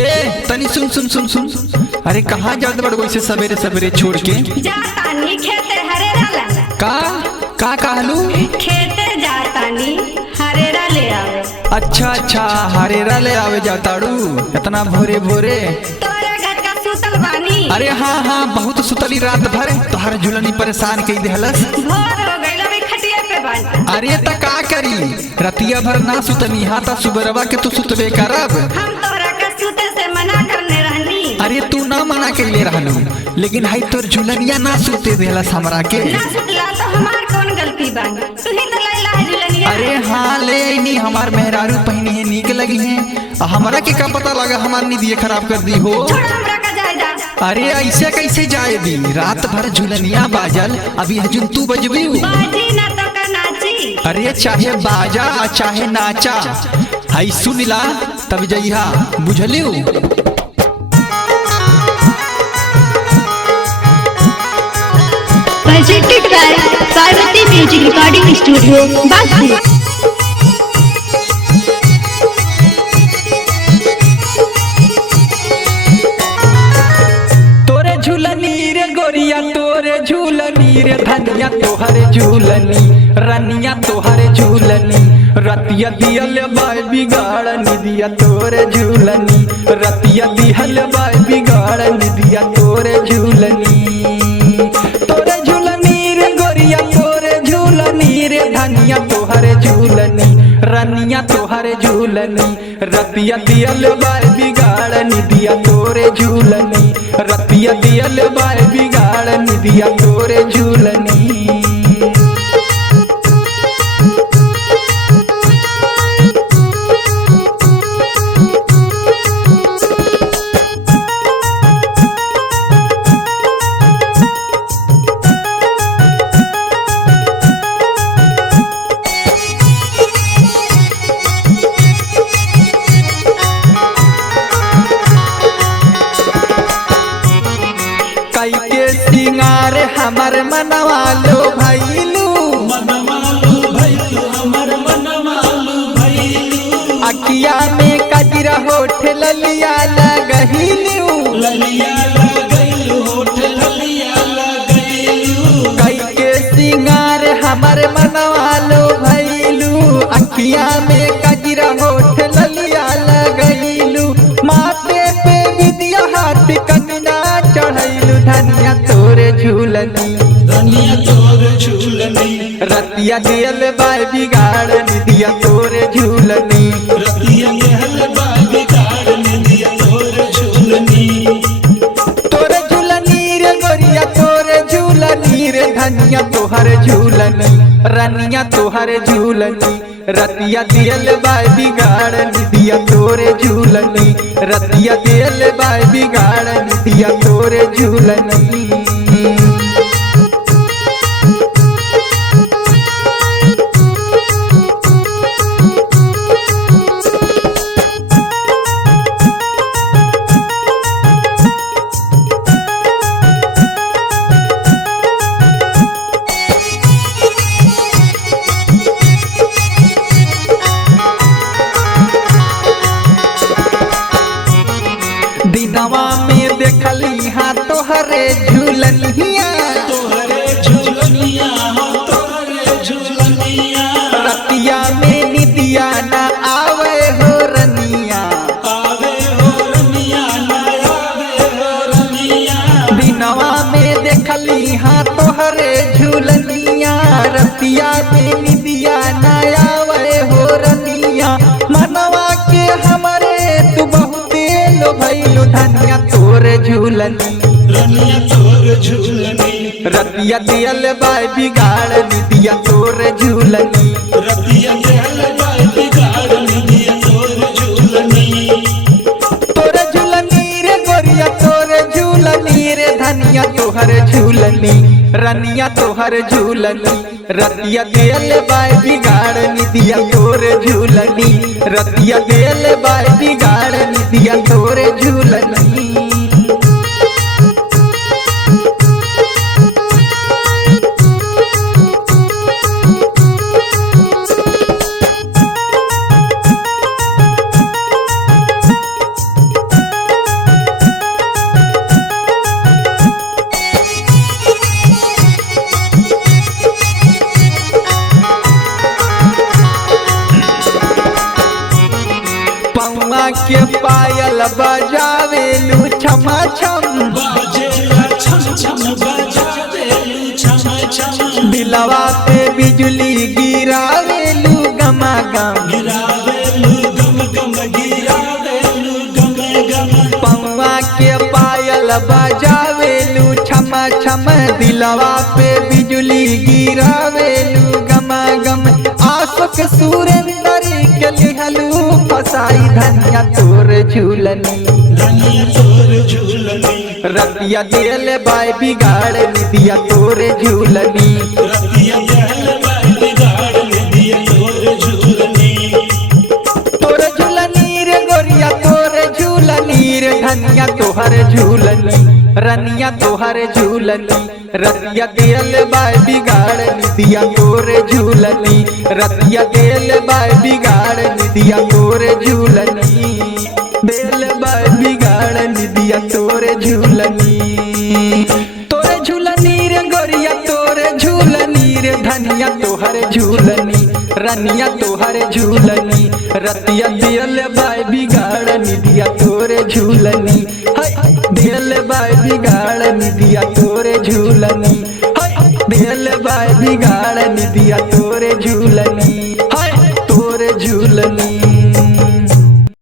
ए तनी सुन सुन सुन सुन। अरे कहाँ जात बड़ वैसे सवेरे सवेरे छोड़ के? जातानी खेते हरेरा ला। का कहलू? खेते जातानी हरेरा ले आवे। अच्छा अच्छा हरेरा ले आवे जाताड़ू इतना भोरे भोरे? तोरे घर का सुतल बानी। अरे हाँ हाँ बहुत सुतली रात भर तोहर झुलनी परेशान कई देहलस। भोर हो गइल अभी खटिया पे बानी। अरे त का करी रतिया भर ना सुतनी हाँ त सुबरवा के तू सुतबे करब। हम तोरा का सुते से मना करने रहनी। अरे तू ना मना के ले रहलू लेकिन हाई तोर झुलनिया ना सुते देहलस हमरा के। ना सुतला तो हमार कौन गलती बानी? तू ही तो लैला है झुलनिया। अरे हाँ ले नहीं हमार मेहरारू पहनी है नीक लगी है हमरा के का पता लगा हमार नींद खराब कर दी हो। छोड़ हमरा का जायदा। अरे ऐसे कैसे जाए दी रात भर झुलनिया बाजल अभी हजून तू बजबी। बाजी ना तो का नाची। अरे चाहे बाजा चाहे नाचा हाई सुनिला तब जइहा बुझलियो। presented by Parvati Music Recording Studio, Basri. तोरे झूलनी रे गोरिया तोरे झूलनी रे धनिया तोहरे झूलनी रनिया तोहरे झूलनी रतिया दियल बाय बिगाड़ निदिया तोरे झूलनी रतिया दिहल बाय बिगाड़ निदिया तोरे झूलनी। तोरे झूलनी रे गोरिया तोरे झूलनी रे धनिया तोहरे झूलनी रनिया तोहरे झूलनी रतिया दियल बाय बिगाड़ निदिया तोरे झूलनी रतिया दियल बाय बिगाड़ निदिया तोरे झूलनी। कैके सिंगार हमर मनवा लो भैलू अखिया में कजरा होठ ललिया लगहिलू कैके सिंगार हमर मनवा लो भैलू अखिया में कजरा होठ ललिया लगहिलू माथे पे विद्या हाथ कंगना चढ़ैलू धनिया तोरे झूलनी रतिया दियल बाय बिगाड़ निदिया तोरे झूलनी। तोरे झूलनी रे गोरिया तोरे झूलनी रे धनिया तोहरे झूलनी रनिया तोहरे झूलनी रतिया दियल बाय बिगाड़ निदिया तोरे झूलनी रतिया दियल बाय बिगाड़ निदिया तोरे झूलनी। दिनवा में देखली हाँ तोहरे झूलनिया रतिया में निदिया ना आवे हो रनिया दिनवा में देखली हाँ तोहरे झूलनिया रतिया में निदिया ना आवे हो रनिया मनवा के हमारे तू बहुते लो भैलू धनिया तोरे झूलनी रतिया दियल बाय बिगाड़ निदिया तोरे झूलनी। तोरे झूलनी रे गोरिया तोरे झूलनी रे धनिया तोहरे झूलनी रनिया तोहरे झूलनी रतिया दियल बाय बिगाड़ निदिया तोरे झूलनी रतिया दियल बाय बिगाड़ निदिया तोरे झूलनी। के पायल बजावेलू छमा छम बाजेला छम छम बजावेलू छम छम दिलवा पे बिजली गिरावेलू गमा गम गिरावेलू गम गम गिरावेलू गम गम पौवा के पायल बजावेलू छमा छम दिलवा पे बिजली गिरावेलू गमा गम आशोक सुरेंद्र के लिहलू फसाई धनिया तोर झूलनी धनिया तोर झूलनी रतिया दिल बाय बिगाड़ निदिया तोर झूलनी रतिया दिल बाय बिगाड़ निदिया तोर झूलनी तोर झूलनी रे गोरिया तोर झूलनी रे धनिया तोहर झूलनी रनिया तोहर झूलनी रतिया दिल बाय बिगाड़ निदिया तोर झूलनी रतिया दिल बाय बिगाड़ निदिया तोर झूलनी दिल बाय बिगाड़ निदिया तोर झूलनी तोरे झूलनी रे गोरिया तोरे झूलनी रे धनिया तोहर झूलनी रनिया तोहर झूलनी रतिया दिल बाय बिगाड़ निदिया तोरे झूलनी